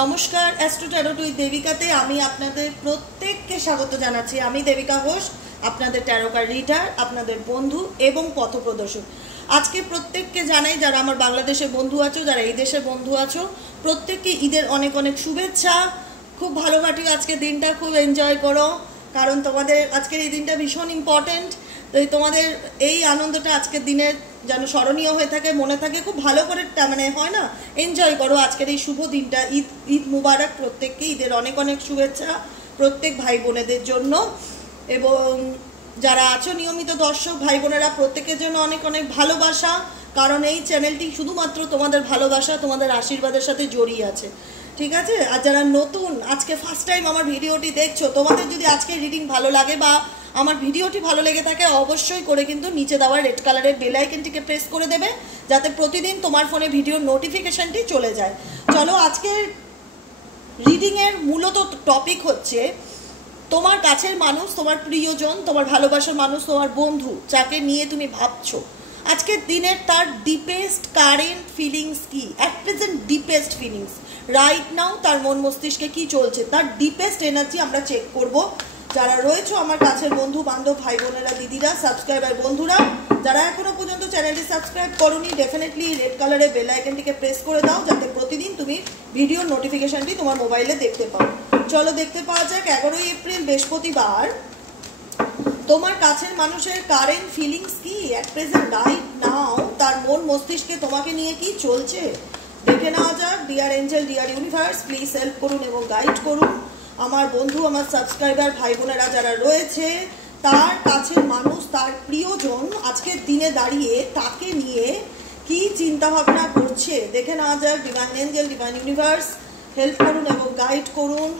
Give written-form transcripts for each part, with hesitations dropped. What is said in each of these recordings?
নমস্কার, astro tarot with দেবিকাতে আমি আপনাদের প্রত্যেককে স্বাগত জানাচ্ছি। আমি দেবিকা ঘোষ, আপনাদের ট্যারোকার রিডার, আপনাদের বন্ধু এবং পথপ্রদর্শক। আজকে প্রত্যেককে জানাই, যারা আমার বাংলাদেশের বন্ধু আছো, যারা এই দেশের বন্ধু আছো, প্রত্যেককে ঈদের অনেক অনেক শুভেচ্ছা। খুব ভালো কাটিও আজকের দিনটা, খুব এনজয় করো, কারণ তোমাদের আজকের এই দিনটা ভীষণ ইম্পর্টেন্ট। তো তোমাদের এই আনন্দটা আজকের দিনের যেন স্মরণীয় হয়ে থাকে, মনে থাকে, খুব ভালো করে মানে হয় না, এনজয় করো আজকের এই শুভ দিনটা। ঈদ মুবারক প্রত্যেককে, ঈদের অনেক অনেক শুভেচ্ছা প্রত্যেক ভাই বোনেদের জন্য। এবং যারা আছো নিয়মিত দর্শক ভাই বোনেরা, প্রত্যেকের জন্য অনেক অনেক ভালোবাসা, কারণ এই চ্যানেলটি শুধুমাত্র তোমাদের ভালোবাসা, তোমাদের আশীর্বাদের সাথে জড়িয়ে আছে, ঠিক আছে? আর যারা নতুন, আজকে ফার্স্ট টাইম আমার ভিডিওটি দেখছো, তোমাদের যদি আজকে রিডিং ভালো লাগে বা আমার ভিডিওটি ভালো লেগে থাকে, অবশ্যই করে কিন্তু নিচে দেওয়া রেড কালারের বেল আইকনটিকে প্রেস করে দেবে, যাতে প্রতিদিন তোমার ফোনে ভিডিওর নোটিফিকেশনটি চলে যায়। চলো, আজকের রিডিংয়ের মূলত টপিক হচ্ছে তোমার কাছের মানুষ, তোমার প্রিয়জন, তোমার ভালোবাসার মানুষ, তোমার বন্ধু, যাকে নিয়ে তুমি ভাবছো আজকের দিনের তার ডিপেস্ট কারেন্ট ফিলিংস কি, at present deepest feelings right now, তার মন মস্তিষ্কে কি চলছে, তার ডিপেস্ট এনার্জি আমরা চেক করব। যারা রয়েছে আমার কাছের বন্ধু বান্ধব, ভাই বোনেরা, দিদিরা, সাবস্ক্রাইবার বন্ধুরা, যারা এখনো পর্যন্ত চ্যানেলটি সাবস্ক্রাইব করোনি, ডেফিনেটলি রেড কালারের বেল আইকনটিকে প্রেস করে দাও, যাতে প্রতিদিন তুমি ভিডিওর নোটিফিকেশনটি তোমার মোবাইলে দেখতে পাও। চলো দেখতে পাওয়া যাক 11 এপ্রিল বৃহস্পতিবার তোমার কাছের মানুষের কারেন্ট ফিলিংস কি, অ্যাট প্রেজেন্ট রাইট নাও, তার মন মস্তিষ্কে তোমাকে নিয়ে কি চলছে দেখে নেওয়া যাক। Dear angel, deer universe, please help করুন এবং গাইড করুন আমার বন্ধু, আমার সাবস্ক্রাইবার ভাই বোনেরা যারা রয়েছে, তার কাছের মানুষ, তার প্রিয়জন আজকের দিনে দাঁড়িয়ে তাকে নিয়ে কি চিন্তা ভাবনা করছে দেখে নেওয়া যাক। Divine Angel, divine universe, help করুন এবং গাইড করুন।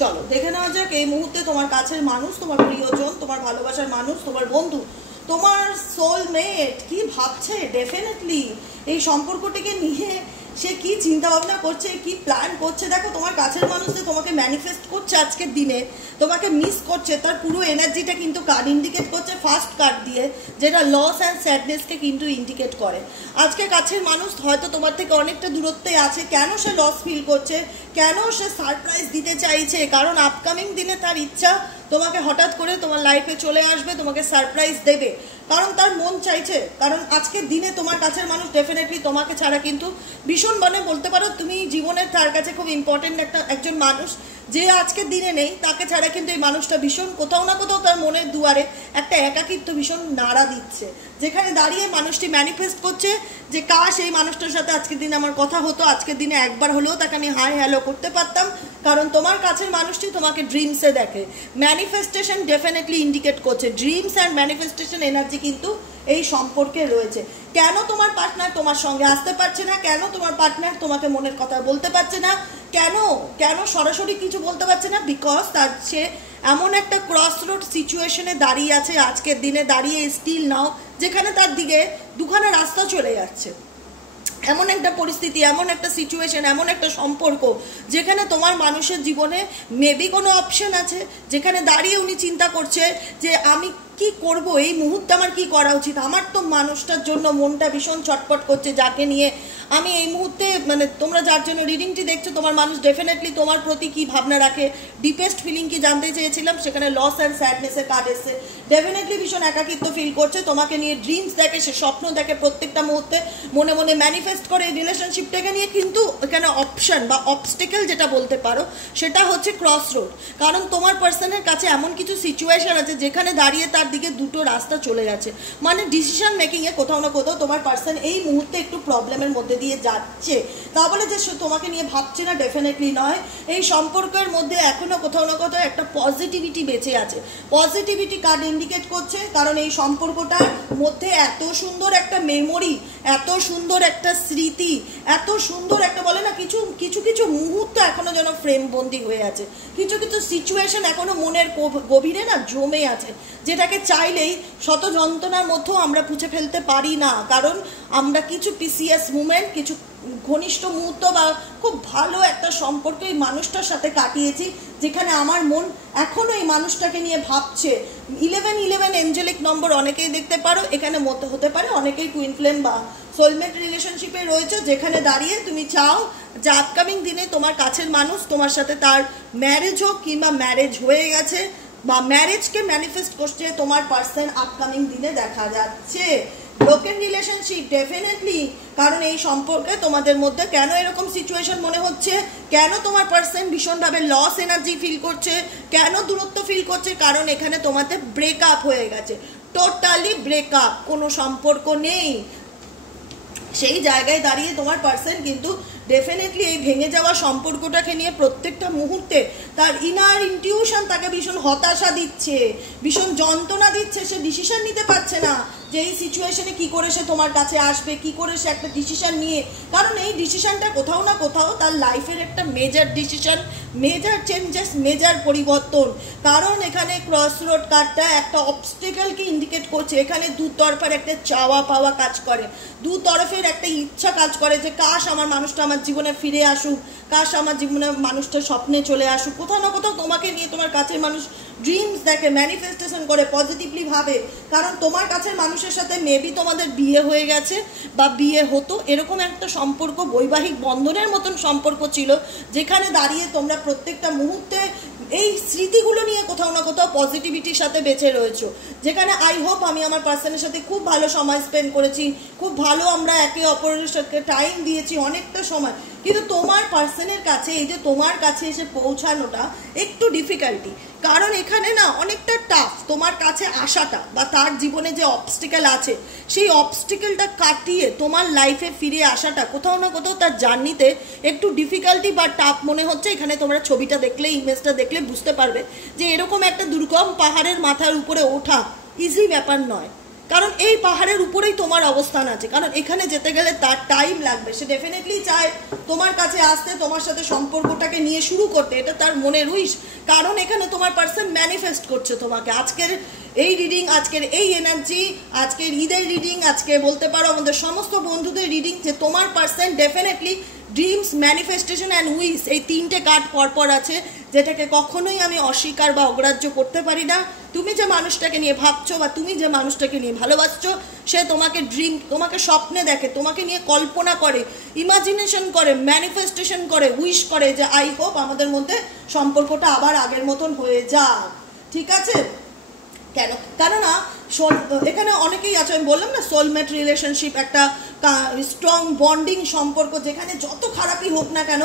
চলো দেখে নেওয়া যাক এই মুহূর্তে তোমার কাছের মানুষ, তোমার প্রিয়জন, তোমার ভালোবাসার মানুষ, তোমার বন্ধু, তোমার সোলমেট কি ভাবছে ডেফিনেটলি এই সম্পর্কটিকে নিয়ে, সে কি চিন্তা ভাবনা করছে, কি প্ল্যান করছে। দেখো, তোমার কাছের মানুষ যে তোমাকে ম্যানিফেস্ট করছে আজকের দিনে, তোমাকে মিস করছে, তার পুরো এনার্জিটা কিন্তু কার্ড ইন্ডিকেট করছে ফার্স্ট কার্ড দিয়ে, যেটা লস অ্যান্ড স্যাডনেসকে কিন্তু ইন্ডিকেট করে। আজকে কাছের মানুষ হয়তো তোমার থেকে অনেকটা দূরত্বে আছে। কেন সে লস ফিল করছে, কেন সে সারপ্রাইজ দিতে চাইছে, কারণ আপকামিং দিনে তার ইচ্ছা তোমাকে হঠাৎ করে তোমার লাইফে চলে আসবে, তোমাকে সারপ্রাইজ দেবে, কারণ তার মন চাইছে। কারণ আজকের দিনে তোমার কাছের মানুষ ডেফিনেটলি তোমাকে ছাড়া কিন্তু ভীষণ, মানে বলতে পারো তুমি জীবনের তার কাছে খুব ইম্পর্টেন্ট একজন মানুষ, যে আজকের দিনে নেই, তাকে ছাড়া কিন্তু এই মানুষটা ভীষণ কোথাও না কোথাও তার মনের দুয়ারে একটা একাকিত্ব ভীষণ নাড়া দিচ্ছে, যেখানে দাঁড়িয়ে মানুষটি ম্যানিফেস্ট করছে যে কাশ এই মানুষটার সাথে আজকের দিনে আমার কথা হতো, আজকের দিনে একবার হলেও তাকে আমি হাই হ্যালো করতে পারতাম। কারণ তোমার কাছের মানুষটি তোমাকে ড্রিমসে দেখে। ম্যানিফেস্টেশন ডেফিনেটলি ইন্ডিকেট করছে, ড্রিমস অ্যান্ড ম্যানিফেস্টেশন এনার্জি কিন্তু এই সম্পর্কে রয়েছে। কেন তোমার পার্টনার তোমার সঙ্গে আসতে পারছে না, কেন তোমার পার্টনার তোমাকে মনের কথা বলতে পারছে না, কেন কেন সরাসরি কিছু বলতে পারছে না, বিকজ তার সে এমন একটা ক্রস রোড সিচুয়েশনে দাঁড়িয়ে আছে আজকের দিনে দাঁড়িয়ে, স্টিল নাও, যেখানে তার দিকে দুখানা রাস্তা চলে যাচ্ছে। এমন একটা পরিস্থিতি, এমন একটা সিচুয়েশন, এমন একটা সম্পর্ক যেখানে তোমার মানুষের জীবনে মেবি কোনো অপশন আছে, যেখানে দাঁড়িয়ে উনি চিন্তা করছে যে আমি কি করব, এই মুহূর্তে আমার কি করা উচিত। আমার তো মানুষটার জন্য মনটা ভীষণ ছটফট করছে, যাকে নিয়ে আমি এই মুহূর্তে, মানে তোমরা যার জন্য রিডিংটি দেখছো, তোমার মানুষ ডেফিনেটলি তোমার প্রতি কি ভাবনা রাখে, ডিপেস্ট ফিলিং কি জানতে চেয়েছিলাম, সেখানে লস অ্যান্ড স্যাডনেসের কার্ড এসছে। ডেফিনেটলি ভীষণ একাকিত্ব ফিল করছে, তোমাকে নিয়ে ড্রিমস দেখে, সে স্বপ্ন দেখে প্রত্যেকটা মুহূর্তে, মনে মনে ম্যানিফেস্ট করে এই রিলেশনশিপটাকে নিয়ে। কিন্তু এখানে অপশন বা অবস্টেকেল যেটা বলতে পারো, সেটা হচ্ছে ক্রস রোড। কারণ তোমার পার্সনের কাছে এমন কিছু সিচুয়েশন আছে যেখানে দাঁড়িয়ে তার দিকে দুটো রাস্তা চলে যাচ্ছে, মানে ডিসিশন মেকিংয়ে কোথাও না কোথাও তোমার পার্সন এই মুহূর্তে একটু প্রবলেমের মধ্যে দিয়ে যাচ্ছে। তা বলে যে তোমাকে নিয়ে ভাবছে না, ডেফিনেটলি নয়। এই সম্পর্কের মধ্যে এখনো কোথাও না কোথাও একটা পজিটিভিটি বেঁচে আছে। পজিটিভিটি কার্ড ইন্ডিকেট করছে? কারণ এই সম্পর্কটার মধ্যে এত সুন্দর একটা মেমোরি, এত সুন্দর একটা স্মৃতি, এত সুন্দর একটা বলে না কিছু কিছু কিছু মুহূর্ত এখনো যেন ফ্রেম বন্দি হয়ে আছে, কিছু কিছু সিচুয়েশন এখনো মনের গভীরে না জমে আছে, যেটাকে চাইলেই শত যন্ত্রণার মধ্যেও আমরা পুছে ফেলতে পারি না। কারণ আমরা কিছু পিসিএস মুমেন্ট, কিছু ঘনিষ্ঠ মুহূর্ত বা খুব ভালো একটা সম্পর্ক এই মানুষটার সাথে কাটিয়েছি, যেখানে আমার মন এখনো এই মানুষটাকে নিয়ে ভাবছে। 1111 এঞ্জেলিক নম্বর অনেকেই দেখতে পারো, এখানে মধ্যে হতে পারে অনেকেই টুইন ফ্লেম বা সোলমেট রিলেশনশিপে রয়েছে, যেখানে দাঁড়িয়ে তুমি চাও যে আপকামিং দিনে তোমার কাছের মানুষ তোমার সাথে তার ম্যারেজ হোক, কিংবা ম্যারেজ হয়ে গেছে বা ম্যারেজকে ম্যানিফেস্ট করছে তোমার পার্সন আপকামিং দিনে দেখা যাচ্ছে। ব্রোকেন রিলেশনশিপ ডেফিনেটলি, কারণ এই সম্পর্কে তোমাদের মধ্যে কেন এরকম সিচুয়েশন মনে হচ্ছে, কেন তোমার পার্সন ভীষণভাবে লস এনার্জি ফিল করছে, কেন দূরত্ব ফিল করছে, কারণ এখানে তোমাদের ব্রেকআপ হয়ে গেছে, টোটালি ব্রেকআপ, কোনো সম্পর্ক নেই। সেই জায়গায় দাঁড়িয়ে তোমার পার্সন কিন্তু ডেফিনেটলি এই ভেঙে যাওয়া সম্পর্কটাকে নিয়ে প্রত্যেকটা মুহূর্তে তার ইনার ইনটিউশন তাকে ভীষণ হতাশা দিচ্ছে, ভীষণ যন্ত্রণা দিচ্ছে। সে ডিসিশন নিতে পারছে না যে এই সিচুয়েশনে কি করে সে তোমার কাছে আসবে, কি করে সে একটা ডিসিশন নিয়ে, কারণ এই ডিসিশনটা কোথাও না কোথাও তার লাইফের একটা major decision, major changes, major পরিবর্তন। কারণ এখানে ক্রস রোড কার্ডটা একটা অবস্টেকলকে ইন্ডিকেট করছে। এখানে দু তরফের একটা চাওয়া পাওয়া কাজ করে, দু তরফের একটা ইচ্ছা কাজ করে যে কাশ আমার মানুষটা আমার জীবনে ফিরে আসুক, কাশ আমার জীবনে মানুষটা স্বপ্নে চলে আসুক। কোথাও না কোথাও তোমাকে নিয়ে তোমার কাছের মানুষ ড্রিমস দেখে, ম্যানিফেস্টেশন করে, পজিটিভলি ভাবে। কারণ তোমার কাছের মানুষের সাথে মেবি তোমাদের বিয়ে হয়ে গেছে বা বিয়ে হতো, এরকম একটা সম্পর্ক, বৈবাহিক বন্ধনের মতন সম্পর্ক ছিল, যেখানে দাঁড়িয়ে তোমরা প্রত্যেকটা মুহূর্তে এই স্মৃতিগুলো নিয়ে কোথাও না কোথাও পজিটিভিটির সাথে বেঁচে রয়েছো। যেখানে আই হোপ আমি আমার পার্সনের সাথে খুব ভালো সময় স্পেন্ড করেছি, খুব ভালো আমরা একে অপরের সাথে টাইম দিয়েছি অনেকটা সময়, কিন্তু তোমার পার্সনের কাছে এই যে তোমার কাছে এসে পৌঁছানোটা একটু ডিফিকাল্টি। কারণ এখানে না অনেকটা টাফ তোমার কাছে আসাটা, বা তার জীবনে যে অবস্টিকেল আছে সেই অবস্টিকেলটা কাটিয়ে তোমার লাইফে ফিরে আসাটা কোথাও না কোথাও তার জার্নিতে একটু ডিফিকাল্টি বা টাফ মনে হচ্ছে। এখানে তোমরা ছবিটা দেখলে, ইমেজটা দেখলে বুঝতে পারবে যে এরকম একটা দুর্গম পাহাড়ের মাথার উপরে ওঠা ইজি ব্যাপার নয়, কারণ এই পাহাড়ের উপরেই তোমার অবস্থান আছে। কারণ এখানে যেতে গেলে তার টাইম লাগবে, সে ডেফিনেটলি চায় তোমার কাছে আসতে, তোমার সাথে সম্পর্কটাকে নিয়ে শুরু করতে, এটা তার মনের উইশ। কারণ এখানে তোমার পার্সন ম্যানিফেস্ট করছে তোমাকে। আজকের এই রিডিং, আজকের এই এনার্জি, আজকের ঈদের রিডিং, আজকে বলতে পারো আমাদের সমস্ত বন্ধুদের রিডিং, যে তোমার person definitely dreams, manifestation and wish, এই তিনটে কার্ড পরপর আছে, যেটাকে কখনোই আমি অস্বীকার বা অগ্রাহ্য করতে পারি না। তুমি যে মানুষটাকে নিয়ে ভাবছো বা তুমি যে মানুষটাকে নিয়ে ভালোবাসছো, সে তোমাকে ড্রিম, তোমাকে স্বপ্নে দেখে, তোমাকে নিয়ে কল্পনা করে, ইমাজিনেশন করে, ম্যানিফেস্টেশন করে, উইশ করে যে আই হোপ আমাদের মধ্যে সম্পর্কটা আবার আগের মতন হয়ে যাক। ঠিক আছে? কেন? কেননা এখানে অনেকেই আছে, আমি বললাম না সোলমেট রিলেশনশিপ, একটা স্ট্রং বন্ডিং সম্পর্ক, যেখানে যত খারাপই হোক না কেন,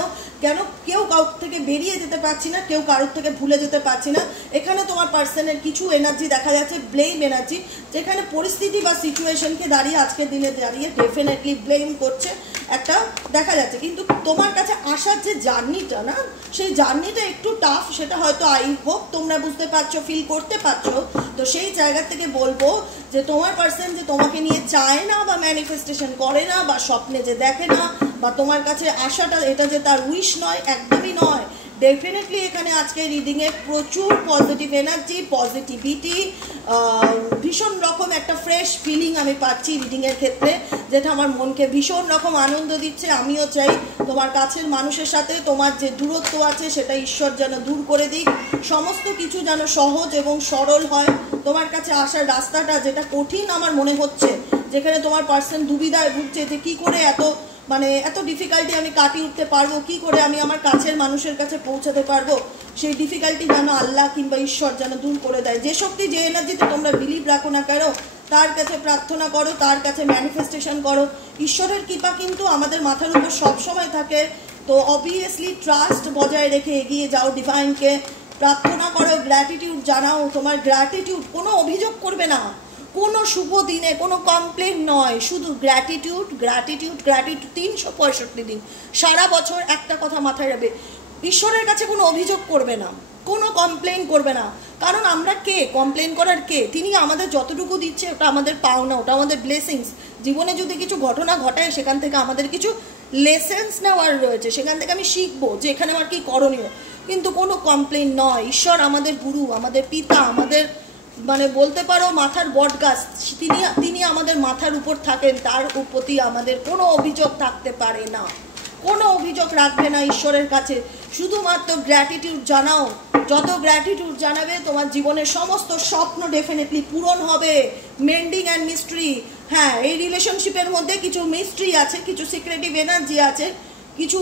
কেউ কারোর থেকে বেরিয়ে যেতে পারছি না, কেউ কারোর থেকে ভুলে যেতে পারছি না। এখানে তোমার পার্সনের কিছু এনার্জি দেখা যাচ্ছে, ব্লেম এনার্জি, যেখানে পরিস্থিতি বা সিচুয়েশনকে দাঁড়িয়ে আজকের দিনে দাঁড়িয়ে ডেফিনেটলি ব্লেম করছে একটা দেখা যাচ্ছে। কিন্তু তোমার কাছে আসার যে জার্নিটা না, সেই জার্নিটা একটু টাফ, সেটা হয়তো আই হোপ তোমরা বুঝতে পারছো, ফিল করতে পারছো। তো সেই জায়গা থেকে বলবো যে তোমার পার্সন যে তোমাকে নিয়ে চায় না বা ম্যানিফেস্টেশন করে না বা স্বপ্নে যে দেখে না বা তোমার কাছে আসাটা এটা যে তার উইশ নয়, একদমই নয়। ডেফিনেটলি এখানে আজকে রিডিংয়ে প্রচুর পজিটিভ এনার্জি, পজিটিভিটি, ভীষণ রকম একটা ফ্রেশ ফিলিং আমি পাচ্ছি রিডিংয়ের ক্ষেত্রে, যেটা আমার মনকে ভীষণ রকম আনন্দ দিচ্ছে। আমিও চাই তোমার কাছের মানুষের সাথে তোমার যে দূরত্ব আছে সেটা ঈশ্বর যেন দূর করে দিক, সমস্ত কিছু যেন সহজ এবং সরল হয়। তোমার কাছে আসার রাস্তাটা যেটা কঠিন আমার মনে হচ্ছে, যেখানে তোমার পার্সন দুবিধায় ভুগছে যে কী করে এত ডিফিকাল্টি আমি কাটিয়ে উঠতে পারবো, কি করে আমি আমার কাছের মানুষের কাছে পৌঁছাতে পারবো, সেই ডিফিকাল্টি যেন আল্লাহ কিংবা ঈশ্বর যেন দূর করে দেয়। যে শক্তি, যে এনার্জিতে তোমরা বিলিভ রাখো না কেন, তার কাছে প্রার্থনা করো, তার কাছে ম্যানিফেস্টেশন করো। ঈশ্বরের কৃপা কিন্তু আমাদের মাথার উপর সবসময় থাকে। তো অবভিয়াসলি ট্রাস্ট বজায় রেখে এগিয়ে যাও, ডিভাইনকে প্রার্থনা করো, গ্র্যাটিটিউড জানাও। তোমার গ্র্যাটিটিউড, কোনো অভিযোগ করবে না, কোনো শুভ দিনে কোনো কমপ্লেন নয়, শুধু গ্র্যাটিটিউড, গ্র্যাটিটিউড, গ্র্যাটিটিউড। 365 দিন সারা বছর একটা কথা মাথায় রাখবে, ঈশ্বরের কাছে কোনো অভিযোগ করবে না, কোনো কমপ্লেন করবে না, কারণ আমরা কে কমপ্লেন করার কে? তিনি আমাদের যতটুকু দিচ্ছে ওটা আমাদের পাওনা, ওটা আমাদের ব্লেসিংস। জীবনে যদি কিছু ঘটনা ঘটায় সেখান থেকে আমাদের কিছু লেসেন্স নেওয়ার রয়েছে, সেখান থেকে আমি শিখবো যে এখানে আমার কি করণীয়, কিন্তু কোনো কমপ্লেন নয়। ঈশ্বর আমাদের গুরু, আমাদের পিতা, আমাদের মানে বলতে পারো মাথার বটগাছ, তিনি আমাদের মাথার উপর থাকেন, তার প্রতি আমাদের কোনো অভিযোগ থাকতে পারে না, কোনো অভিযোগ রাখবে না ঈশ্বরের কাছে। শুধুমাত্র গ্র্যাটিটিউড জানাও, যত গ্র্যাটিটিউড জানাবে তোমার জীবনের সমস্ত স্বপ্ন ডেফিনেটলি পূরণ হবে। মেন্ডিং অ্যান্ড মিস্ট্রি, হ্যাঁ এই রিলেশনশিপের মধ্যে কিছু মিস্ট্রি আছে, কিছু সিক্রেটিভ এনার্জি আছে, কিছু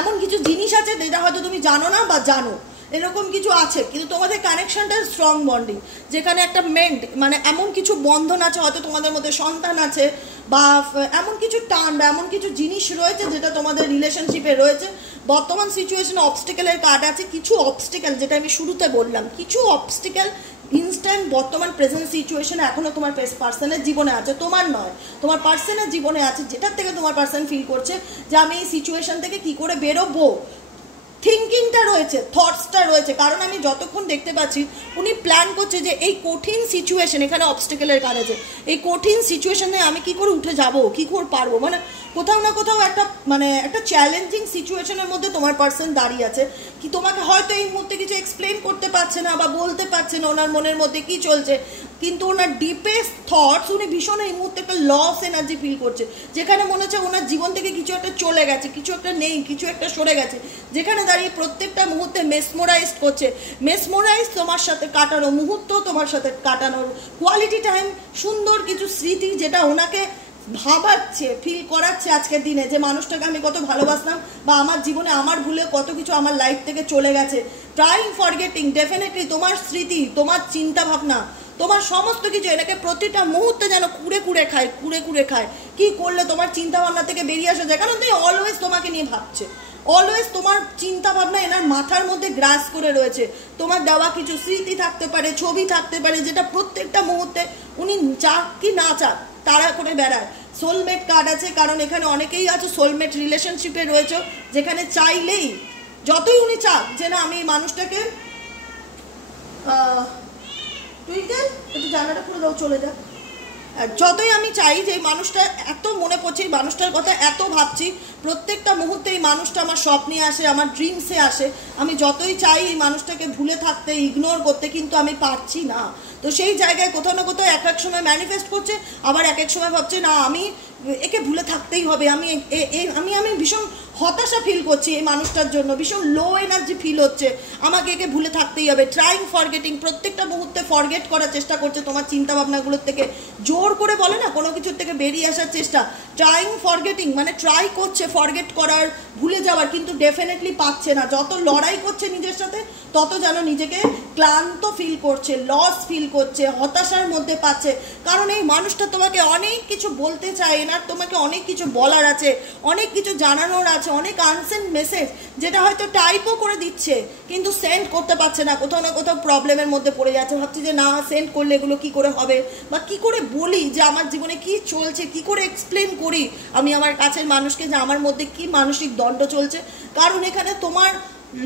এমন কিছু জিনিস আছে যেটা হয়তো তুমি জানো না বা জানো, এরকম কিছু আছে, কিন্তু তোমাদের কানেকশনটা স্ট্রং বন্ডিং, যেখানে একটা মেন্ট মানে এমন কিছু বন্ধন আছে, হয়তো তোমাদের মধ্যে সন্তান আছে বা এমন কিছু টান বা এমন কিছু জিনিস রয়েছে যেটা তোমাদের রিলেশনশিপে রয়েছে। বর্তমান সিচুয়েশনে অবস্টিকেলের কার্ড আছে, কিছু অবস্টিকেল, যেটা আমি শুরুতে বললাম, কিছু অবস্টিকেল ইনস্ট্যান্ট বর্তমান প্রেজেন্ট সিচুয়েশনে এখনও তোমার পার্সনের জীবনে আছে, তোমার নয়, তোমার পার্সনের জীবনে আছে, যেটার থেকে তোমার পার্সন ফিল করছে যে আমি এই সিচুয়েশন থেকে কি করে বেরোবো। থিঙ্কিংটা রয়েছে, থটসটা রয়েছে, কারণ আমি যতক্ষণ দেখতে পাচ্ছি উনি প্ল্যান করছে যে এই কঠিন সিচুয়েশন, এখানে অবস্টেকেলের কাজ আছে, এই কঠিন সিচুয়েশনে আমি কি করে উঠে যাব, কি করে পারবো, মানে কোথাও না কোথাও একটা মানে একটা চ্যালেঞ্জিং সিচুয়েশনের মধ্যে তোমার পার্সন দাঁড়িয়ে আছে, কি তোমাকে হয়তো এই মুহূর্তে কিছু এক্সপ্লেন করতে পারছে না বা বলতে পারছে না ওনার মনের মধ্যে কি চলছে, কিন্তু ওনার ডিপেস্ট থটস, উনি ভীষণ এই মুহূর্তে একটা লস এনার্জি ফিল করছে, যেখানে মনে হচ্ছে ওনার জীবন থেকে কিছু একটা চলে গেছে, কিছু একটা নেই, কিছু একটা সরে গেছে, যেখানে দাঁড়িয়ে প্রত্যেকটা মুহূর্তে মেসমোরাইজড করছে। মেসমোরাইজ তোমার সাথে কাটানো মুহূর্ত, তোমার সাথে কাটানোর কোয়ালিটি টাইম, সুন্দর কিছু স্মৃতি, যেটা ওনাকে ভাবাচ্ছে, ফিল করাচ্ছে আজকের দিনে যে মানুষটাকে আমি কত ভালোবাসতাম বা আমার জীবনে আমার ভুলে কত কিছু আমার লাইফ থেকে চলে গেছে। ট্রাইং ফরগেটিং, ডেফিনেটলি তোমার স্মৃতি, তোমার চিন্তা ভাবনা, তোমার সমস্ত কিছু এটাকে প্রতিটা মুহূর্তে যেন কুড়ে কুড়ে খায়, কুড়ে কুড়ে খায়। কি করলে তোমার চিন্তা ভাবনা থেকে বেরিয়ে আসা যায়, কারণ তুমি অলওয়েজ তোমাকে নিয়ে ভাবছে, অলওয়েজ তোমার চিন্তা ভাবনা এনার মাথার মধ্যে গ্রাস করে রয়েছে। তোমার দেওয়া কিছু স্মৃতি থাকতে পারে, ছবি থাকতে পারে, যেটা প্রত্যেকটা মুহূর্তে উনি চাক কি না চাক তাড়া করে বেড়ায়। সোলমেট কার্ড আছে, কারণ এখানে অনেকেই আছে সোলমেট রিলেশনশিপে রয়েছে, যেখানে চাইলেই যতই উনি চাক যে না আমি এই মানুষটাকে টুইঙ্কেল একটু জানাটা খুলে দাও, চলে যা, যতই আমি চাই যে এই মানুষটা এত মনে পড়ছে, এই মানুষটার কথা এত ভাবছি, প্রত্যেকটা মুহূর্তে এই মানুষটা আমার স্বপ্নে আসে, আমার ড্রিমসে আসে, আমি যতই চাই এই মানুষটাকে ভুলে থাকতে, ইগনোর করতে, কিন্তু আমি পারছি না। তো সেই জায়গায় কোথাও না কোথাও এক এক সময় ম্যানিফেস্ট করছে, আবার এক এক সময় ভাবছে না আমি একে ভুলে থাকতেই হবে, আমি ভীষণ হতাশা ফিল করছি এই মানুষটার জন্য, ভীষণ লো এনার্জি ফিল হচ্ছে, আমাকে একে ভুলে থাকতেই হবে। ট্রাইং ফরগেটিং, প্রত্যেকটা মুহূর্তে ফরগেট করার চেষ্টা করছে তোমার চিন্তা ভাবনাগুলোর থেকে, জোর করে বলে না কোনো কিছুর থেকে বেরিয়ে আসার চেষ্টা। ট্রাইং ফরগেটিং মানে ট্রাই করছে ফরগেট করার, ভুলে যাওয়ার, কিন্তু ডেফিনেটলি পাচ্ছে না। যত লড়াই করছে নিজের সাথে তত যেন নিজেকে ক্লান্ত ফিল করছে, লস ফিল করছে, হতাশার মধ্যে পাচ্ছে, কারণ এই মানুষটা তোমাকে অনেক কিছু বলতে চায়, এনার তোমাকে অনেক কিছু বলার আছে, অনেক কিছু জানানোর আছে, অনেক আনসেন্ড মেসেজ যেটা হয়তো টাইপও করে দিচ্ছে কিন্তু সেন্ড করতে পারছে না, কোথাও না কোথাও প্রবলেমের মধ্যে পড়ে যাচ্ছে, ভাবছি যে না সেন্ড করলে এগুলো কি করে হবে বা কি করে বলি যে আমার জীবনে কি চলছে, কি করে এক্সপ্লেন করি আমি আমার কাছের মানুষকে যে আমার মধ্যে কি মানসিক দ্বন্দ্ব চলছে। কারণ এখানে তোমার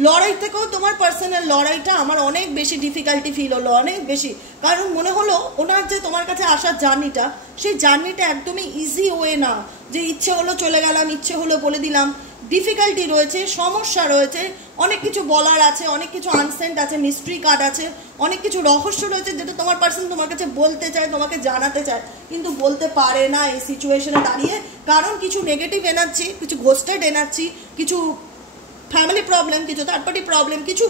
লড়াই থেকেও তোমার পার্সোনাল লড়াইটা আমার অনেক বেশি ডিফিকাল্টি ফিল হলো, অনেক বেশি, কারণ মনে হলো ওনার যে তোমার কাছে আসার জার্নিটা, সেই জার্নিটা একদমই ইজি ওয়ে না, যে ইচ্ছে হলো চলে গেলাম, ইচ্ছে হলো বলে দিলাম। ডিফিকাল্টি রয়েছে, সমস্যা রয়েছে, অনেক কিছু বলার আছে, অনেক কিছু আনসেন্ট আছে, মিস্ট্রি কার্ড আছে, অনেক কিছু রহস্য রয়েছে যেটা তোমার পার্সন তোমার কাছে বলতে চায়, তোমাকে জানাতে চায়, কিন্তু বলতে পারে না এই সিচুয়েশনে দাঁড়িয়ে, কারণ কিছু নেগেটিভ এনার্জি, কিছু ঘোস্টেড এনার্জি, কিছু ফ্যামিলি প্রবলেম, কিছু থার্ড পার্টি প্রবলেম, কিছু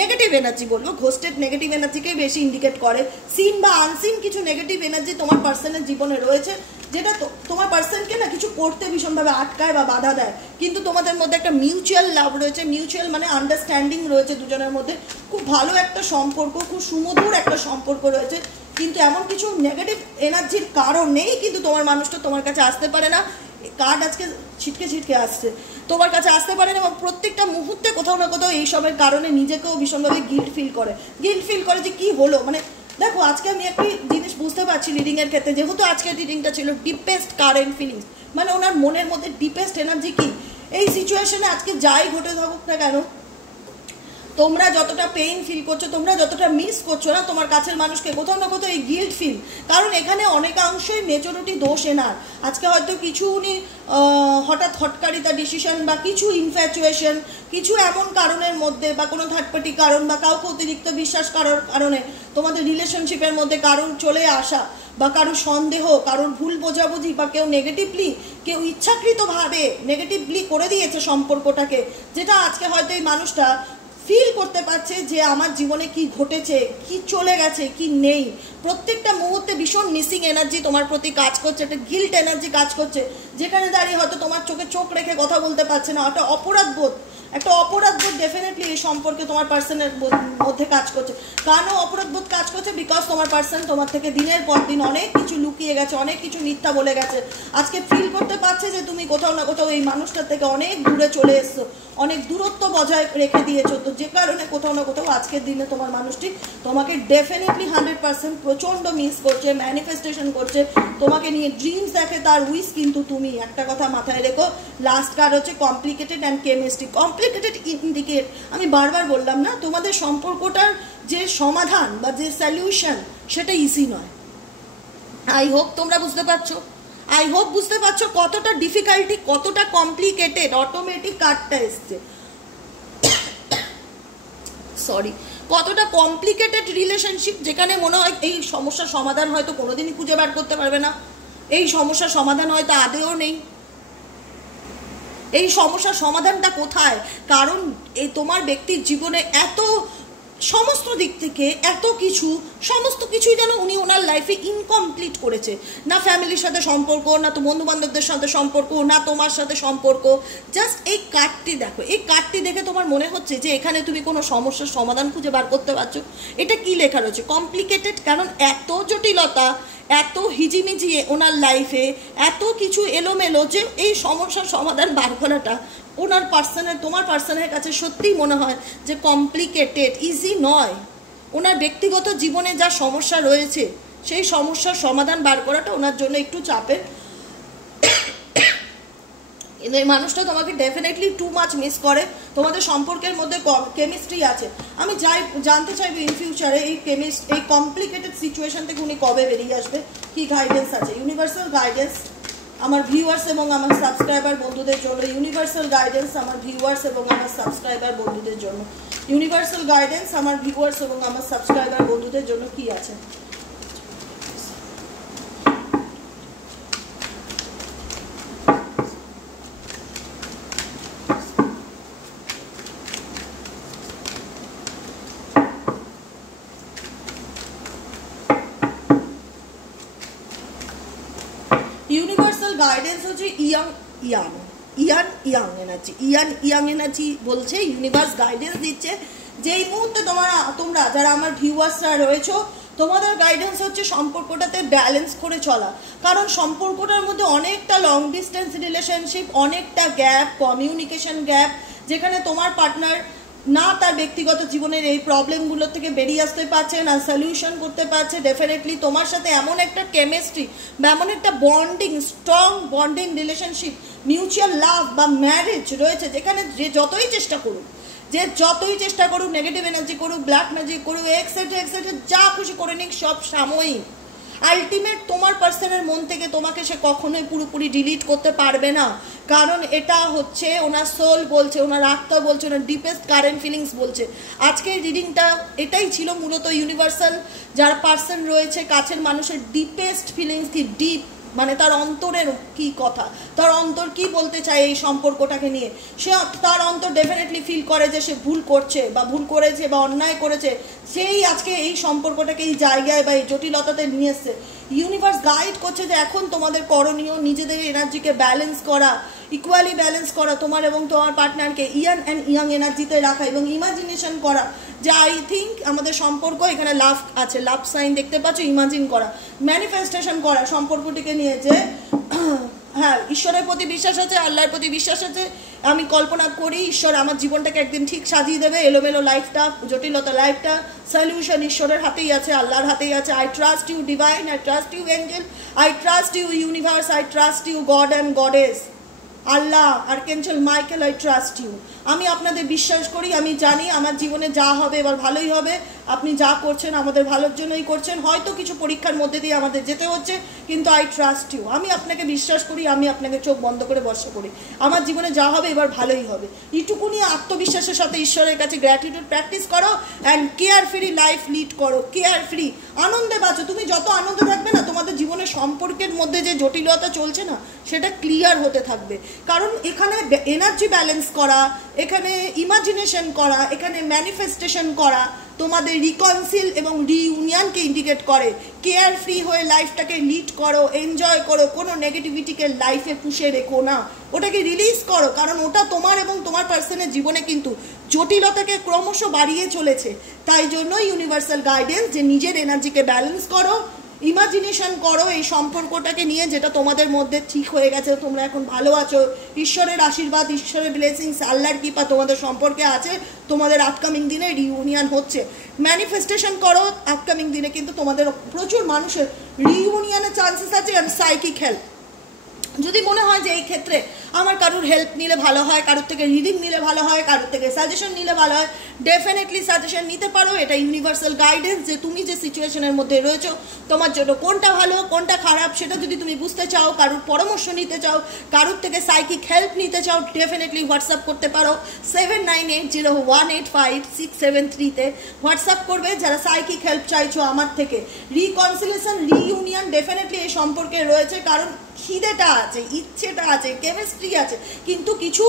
নেগেটিভ এনার্জি, বলবো ঘোস্টেড নেগেটিভ এনার্জিকেই বেশি ইন্ডিকেট করে। সিন বা আনসিন কিছু নেগেটিভ এনার্জি তোমার পার্সনের জীবনে রয়েছে, যেটা তোমার পার্সনকে না কিছু করতে ভীষণভাবে আটকায় বা বাধা দেয়, কিন্তু তোমাদের মধ্যে একটা মিউচুয়াল লাভ রয়েছে, মিউচুয়াল মানে আন্ডারস্ট্যান্ডিং রয়েছে দুজনের মধ্যে, খুব ভালো একটা সম্পর্ক, খুব সুমধুর একটা সম্পর্ক রয়েছে, কিন্তু এমন কিছু নেগেটিভ এনার্জির কারণেই কিন্তু তোমার মানুষটা তোমার কাছে আসতে পারে না। কার্ড আজকে ছিটকে ছিটকে আসছে, তোমার কাছে আসতে পারে না, এবং প্রত্যেকটা মুহূর্তে কোথাও না কোথাও এইসবের কারণে নিজেকেও ভীষণভাবে গিল্ট ফিল করে যে কি হলো। মানে দেখো আজকে আমি একটি জিনিস বুঝতে পারছি রিডিংয়ের ক্ষেত্রে, যেহেতু আজকের রিডিংটা ছিল ডিপেস্ট কারেন্ট ফিলিংস, মানে ওনার মনের মধ্যে ডিপেস্ট এনার্জি কি, এই সিচুয়েশনে আজকে যাই ঘটে থাকুক না কেন তোমরা যতটা পেইন ফিল করছো, তোমরা যতটা মিস করছো না তোমার কাছের মানুষকে, কোথাও না কোথাও এই গিল্ট ফিল, কারণ এখানে অনেকাংশই মেজরিটি দোষ এনার। আজকে হয়তো কিছু উনি হঠাৎ হটকারিতা ডিসিশন বা কিছু ইনফ্যাচুয়েশন, কিছু এমন কারণের মধ্যে বা কোনো থার্ড পার্টি কারণ বা কাউকে অতিরিক্ত বিশ্বাস করার কারণে তোমাদের রিলেশনশিপের মধ্যে কারোর চলে আসা বা কারোর সন্দেহ, কারোর ভুল বোঝাবুঝি বা কেউ নেগেটিভলি, কেউ ইচ্ছাকৃতভাবে নেগেটিভলি করে দিয়েছে সম্পর্কটাকে, যেটা আজকে হয়তো এই মানুষটা ফিল করতে পারছে যে আমার জীবনে কি ঘটেছে, কি চলে গেছে, কি নেই। প্রত্যেকটা মুহূর্তে ভীষণ মিসিং এনার্জি তোমার প্রতি কাজ করছে, একটা গিল্ট এনার্জি কাজ করছে, যেখানে দাঁড়িয়ে হয়তো তোমার চোখে চোখ রেখে কথা বলতে পারছে না, একটা অপরাধ বোধ ডেফিনেটলি এই সম্পর্কে তোমার পার্সনের মধ্যে কাজ করছে। কেন অপরাধ বোধ কাজ করছে? বিকজ তোমার পার্সন তোমার থেকে দিনের পর দিন অনেক কিছু লুকিয়ে গেছে, অনেক কিছু মিথ্যা বলে গেছে। আজকে ফিল করতে পারছে যে তুমি কোথাও না কোথাও এই মানুষটার থেকে অনেক দূরে চলে এসছো, অনেক দূরত্ব বজায় রেখে দিয়েছো। তো যে কারণে কোথাও না কোথাও আজকের দিনে তোমার মানুষটি তোমাকে ডেফিনেটলি 100% প্রচণ্ড মিস করছে, ম্যানিফেস্টেশন করছে, তোমাকে নিয়ে ড্রিমস দেখে, তার উইশ কিন্তু তুমি। একটা কথা মাথায় রেখো, লাস্ট কার্ড হচ্ছে complicated and chemistry. Complicated indicate, আমি বারবার বললাম না, তোমাদের সম্পর্কটার যে সমাধান বা যে সলিউশন সেটা ইজি নয়। আই হোপ তোমরা বুঝতে পারছো, আই হোপ বুঝতে পারছো কতটা ডিফিকাল্টি, কতটা কমপ্লিকেটেড। অটোমেটিক কার্ডটা এসছে, সরি, কতটা কমপ্লিকেটেড রিলেশনশিপ, যেখানে মনে হয় এই সমস্যার সমাধান হয়তো কোনোদিনই খুঁজে বার করতে পারবে না, এই সমস্যার সমাধান হয়তো আদেও নেই। এই সমস্যার সমাধানটা কোথায়? কারণ এই তোমার ব্যক্তির জীবনে এত সমস্ত দিক থেকে এত কিছু, সমস্ত কিছুই যেন উনি ওনার লাইফে ইনকমপ্লিট করেছে। না ফ্যামিলির সাথে সম্পর্ক, না তো বন্ধু বান্ধবদের সাথে সম্পর্ক, না তোমার সাথে সম্পর্ক। জাস্ট এই কার্ডটি দেখো, এই কার্ডটি দেখে তোমার মনে হচ্ছে যে এখানে তুমি কোনো সমস্যার সমাধান খুঁজে বার করতে পারছো। এটা কি লেখা রয়েছে? কমপ্লিকেটেড। কারণ এত জটিলতা, এত হিজিমিজি ওনার লাইফে, এত কিছু এলোমেলো, যে এই সমস্যার সমাধান বার করাটা ওনার পার্সনের, তোমার পার্সনের কাছে সত্যিই মনে হয় যে কমপ্লিকেটেড, ইজি নয়। ওনার ব্যক্তিগত জীবনে যা সমস্যা রয়েছে সেই সমস্যার সমাধান বার করাটা ওনার জন্য একটু চাপের। কিন্তু এই মানুষটা তোমাকে ডেফিনেটলি টু মাচ মিস করে। তোমাদের সম্পর্কের মধ্যে কেমিস্ট্রি আছে। আমি জানতে চাইবো ইন ফিউচারে এই কমপ্লিকেটেড সিচুয়েশন থেকে উনি কবে বেরিয়ে আসবে, কি গাইডেন্স আছে। ইউনিভার্সাল গাইডেন্স আমার ভিউয়ার্স এবং আমার সাবস্ক্রাইবার বন্ধুদের জন্য, ইউনিভার্সাল গাইডেন্স আমার ভিউয়ার্স এবং আমার সাবস্ক্রাইবার বন্ধুদের জন্য, ইউনিভার্সাল গাইডেন্স আমার ভিউয়ার্স এবং আমার সাবস্ক্রাইবার বন্ধুদের জন্য কি আছে। ইউনিভার্সাল গাইডেন্স হচ্ছে ইয়াং এনার্জি বলছে, ইউনিভার্স গাইডেন্স দিচ্ছে যে এই মুহূর্তে তোমরা যারা আমার ভিউয়ার্সরা রয়েছো, তোমাদের গাইডেন্স হচ্ছে সম্পর্কটাতে ব্যালেন্স করে চলা। কারণ সম্পর্কটার মধ্যে অনেকটা লং ডিস্টেন্স রিলেশনশিপ, অনেকটা গ্যাপ, কমিউনিকেশন গ্যাপ, যেখানে তোমার পার্টনার না তার ব্যক্তিগত জীবনের এই প্রবলেমগুলো থেকে বেরিয়ে আসতে পারছে, না সলিউশন করতে পারছে। ডেফিনেটলি তোমার সাথে এমন একটা কেমিস্ট্রি বা এমন একটা bonding, strong bonding relationship, mutual লাভ বা ম্যারেজ রয়েছে, যেখানে যে যতই চেষ্টা করুক, নেগেটিভ এনার্জি করুক, ব্ল্যাক ম্যাজিক করুক, এক্সেট্রা যা খুশি করে নিক, সব সাময়িক। আলটিমেট তোমার পার্সনের মন থেকে তোমাকে সে কখনোই পুরোপুরি ডিলিট করতে পারবে না। কারণ এটা হচ্ছে ওনার সোল বলছে, ওনার আত্মা বলছে, ওনার ডিপেস্ট কারেন্ট ফিলিংস বলছে। আজকের রিডিংটা এটাই ছিল মূলত ইউনিভার্সাল যার পার্সন রয়েছে, কাছের মানুষের ডিপেস্ট ফিলিংস কি, ডিপ মানে তার অন্তরের কি কথা, তার অন্তর কি বলতে চায় এই সম্পর্কটাকে নিয়ে। সে তার অন্তর ডেফিনেটলি ফিল করে যে সে ভুল করছে বা ভুল করেছে বা অন্যায় করেছে, সেই আজকে এই সম্পর্কটাকে এই জায়গায় বা এই জটিলতাতে নিয়ে এসছে। ইউনিভার্স গাইড করছে যে এখন তোমাদের করণীয় নিজেদের এনার্জিকে ব্যালেন্স করা, ইকুয়ালি ব্যালেন্স করা, তোমার এবং তোমার পার্টনারকে ইয়াং এনার্জিতে রাখা এবং ইমাজিনেশন করা যে আই থিঙ্ক আমাদের সম্পর্ক, এখানে লাভ আছে, লাভ সাইন দেখতে পাচ্ছ, ইমাজিন করা, ম্যানিফেস্টেশন করা সম্পর্কটিকে নিয়ে যে হ্যাঁ ঈশ্বরের প্রতি বিশ্বাস আছে, আল্লাহর প্রতি বিশ্বাস আছে। আমি কল্পনা করি ঈশ্বর আমার জীবনটাকে একদিন ঠিক সাজিয়ে দেবে, এলোমেলো লাইফটা, জটিলতা লাইফটা, সলিউশন ঈশ্বরের হাতেই আছে, আল্লাহর হাতেই আছে। I trust you divine, I trust you angel, I trust you universe, I trust you god and goddess, Allah, archangel Michael, I trust you. আমি আপনাদের বিশ্বাস করি, আমি জানি আমার জীবনে যা হবে এবার ভালোই হবে। আপনি যা করছেন আমাদের ভালোর জন্যই করছেন, হয়তো কিছু পরীক্ষার মধ্যে দিয়ে আমাদের যেতে হচ্ছে, কিন্তু আই ট্রাস্ট ইউ, আমি আপনাকে বিশ্বাস করি, আমি আপনাকে চোখ বন্ধ করে ভরসা করি, আমার জীবনে যা হবে এবার ভালোই হবে। এইটুকুনি আত্মবিশ্বাসের সাথে ঈশ্বরের কাছে গ্র্যাটিটিউড প্র্যাকটিস করো and care free life lead করো, কেয়ার ফ্রি, আনন্দে বাঁচো। তুমি যত আনন্দে থাকবে না, তোমাদের জীবনের সম্পর্কের মধ্যে যে জটিলতা চলছে না সেটা ক্লিয়ার হতে থাকবে। কারণ এখানে এনার্জি ব্যালেন্স করা, এখানে ইমাজিনেশন করা, এখানে ম্যানিফেস্টেশন করা তোমাদের রিকনসিল এবং রিইউনিয়নকে ইন্ডিকেট করে। কেয়ার ফ্রি হয়ে লাইফটাকে লিড করো, এনজয় করো, কোনো নেগেটিভিটিকে লাইফে পুষে রেখো না, ওটাকে রিলিজ করো, কারণ ওটা তোমার এবং তোমার পার্সনের জীবনে কিন্তু জটিলতাকে ক্রমশ বাড়িয়ে চলেছে। তাই জন্য ইউনিভার্সাল গাইডেন্স যে নিজের এনার্জিকে ব্যালেন্স করো, ইমাজিনেশন করো এই সম্পর্কটাকে নিয়ে যেটা তোমাদের মধ্যে ঠিক হয়ে গেছে, তোমরা এখন ভালো আছো, ঈশ্বরের আশীর্বাদ, ঈশ্বরের ব্লেসিংস, আল্লাহর কৃপা তোমাদের সম্পর্কে আছে, তোমাদের আপকামিং দিনে রিইউনিয়ন হচ্ছে। ম্যানিফেস্টেশন করো, আপকামিং দিনে কিন্তু তোমাদের প্রচুর মানুষের রিইউনিয়নের চান্সেস আছে। আর সাইকিক হেল্প, যদি মনে হয় যে এই ক্ষেত্রে আমার কারোর হেল্প নিলে ভালো হয়, কারোর থেকে রিডিং নিলে ভালো হয়, কারোর থেকে সাজেশন নিলে ভালো হয়, ডেফিনেটলি সাজেশন নিতে পারো। এটা ইউনিভার্সাল গাইডেন্স যে তুমি যে সিচুয়েশনের মধ্যে রয়েছো তোমার জন্য কোনটা ভালো কোনটা খারাপ সেটা যদি তুমি বুঝতে চাও, কারোর পরামর্শ নিতে চাও, কারোর থেকে সাইকিক হেল্প নিতে চাও, ডেফিনেটলি হোয়াটসঅ্যাপ করতে পারো 7980185673-তে হোয়াটসঅ্যাপ করবে যারা সাইকিক হেল্প চাইছো আমার থেকে। রিকনসিলেশন, রিইউনিয়ন ডেফিনেটলি এই সম্পর্কে রয়েছে, কারণ খিদেটা আছে, ইচ্ছেটা আছে, কেমিস্ট্রি আছে, কিন্তু কিছু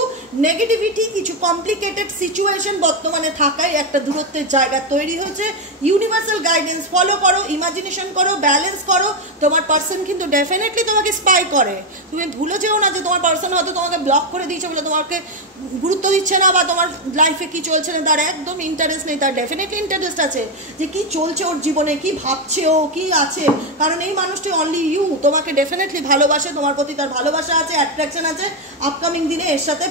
নেগেটিভিটি, কিছু কমপ্লিকেটেড সিচুয়েশন বর্তমানে থাকায় একটা দূরত্বের জায়গা তৈরি হয়েছে। ইউনিভার্সাল গাইডেন্স ফলো করো, ইমাজিনেশন করো, ব্যালেন্স করো, তোমার পার্সন কিন্তু ডেফিনেটলি তোমাকে স্পাই করে। তুমি ভুলে যেও না যে তোমার পার্সন হয়তো তোমাকে ব্লক করে দিয়েছে বলে তোমাকে গুরুত্ব দিচ্ছে না, বা তোমার লাইফে কি চলছে না তার একদম ইন্টারেস্ট নেই। তার ডেফিনেটলি ইন্টারেস্ট আছে যে কি চলছে ওর জীবনে, কি ভাবছে ও, কি আছে, কারণ এই মানুষটি অনলি ইউ, তোমাকে ডেফিনেটলি ভালোবাসে, তোমার প্রতি তার ভালোবাসা আছে, অ্যাট্রাকশন আছে। আপকামিং দিনে এর সাথে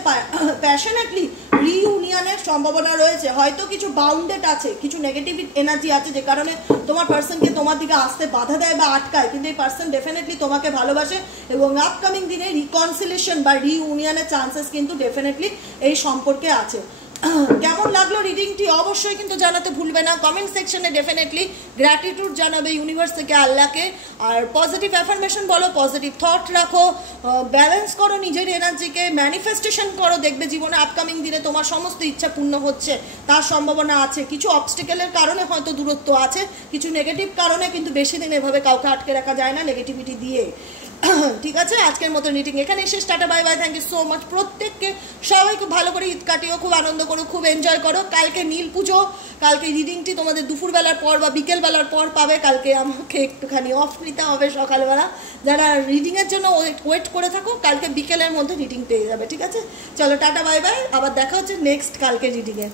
প্যাশনেটলি রিইউনিয়নের সম্ভাবনা রয়েছে। হয়তো কিছু বাউন্ডেড আছে, কিছু নেগেটিভ এনার্জি আছে যে কারণে তোমার পার্সনকে তোমার দিকে আসতে বাধা দেয় বা আটকায়, কিন্তু এই পার্সন ডেফিনেটলি তোমাকে ভালোবাসে এবং আপকামিং দিনে রিকনসিলেশন বা রিইউনিয়নের চান্সেস কিন্তু ডেফিনেটলি এই সম্পর্কে আছে। কেমন লাগলো রিডিংটি অবশ্যই কিন্তু জানাতে ভুলবে না, কমেন্ট সেকশনে ডেফিনেটলি গ্র্যাটিটিউড জানাবে ইউনিভার্স থেকে আল্লাহকে। আর পজিটিভ অ্যাফার্মেশন বলো, পজিটিভ থট রাখো, ব্যালেন্স করো নিজের এনার্জিকে, ম্যানিফেস্টেশন করো, দেখবে জীবনে আপকামিং দিনে তোমার সমস্ত ইচ্ছা পূর্ণ হচ্ছে, তার সম্ভাবনা আছে। কিছু অবস্টেকেলের কারণে হয়তো দূরত্ব আছে, কিছু নেগেটিভ কারণে, কিন্তু বেশি দিন এভাবে কাউকে আটকে রাখা যায় না নেগেটিভিটি দিয়ে। ঠিক আছে, আজকের মতো মিটিং এখানে শেষ, tata bye bye, thank you so much. প্রত্যেককে সবাই খুব ভালো করে ঈদ কাটিও, খুব আনন্দ করো, খুব এনজয় করো। কালকে নীল পুজো, কালকে রিডিংটি তোমাদের দুপুরবেলার পর বা বিকেলবেলার পর পাবে। কালকে আমাকে একটুখানি অফ নিতে হবে সকালবেলা, যারা রিডিংয়ের জন্য ওয়েট করে থাকো কালকে বিকেলের মধ্যে রিডিং পেয়ে যাবে। ঠিক আছে, চলো টাটা বাই বাই, আবার দেখা হচ্ছে নেক্সট কালকে রিডিংয়ে।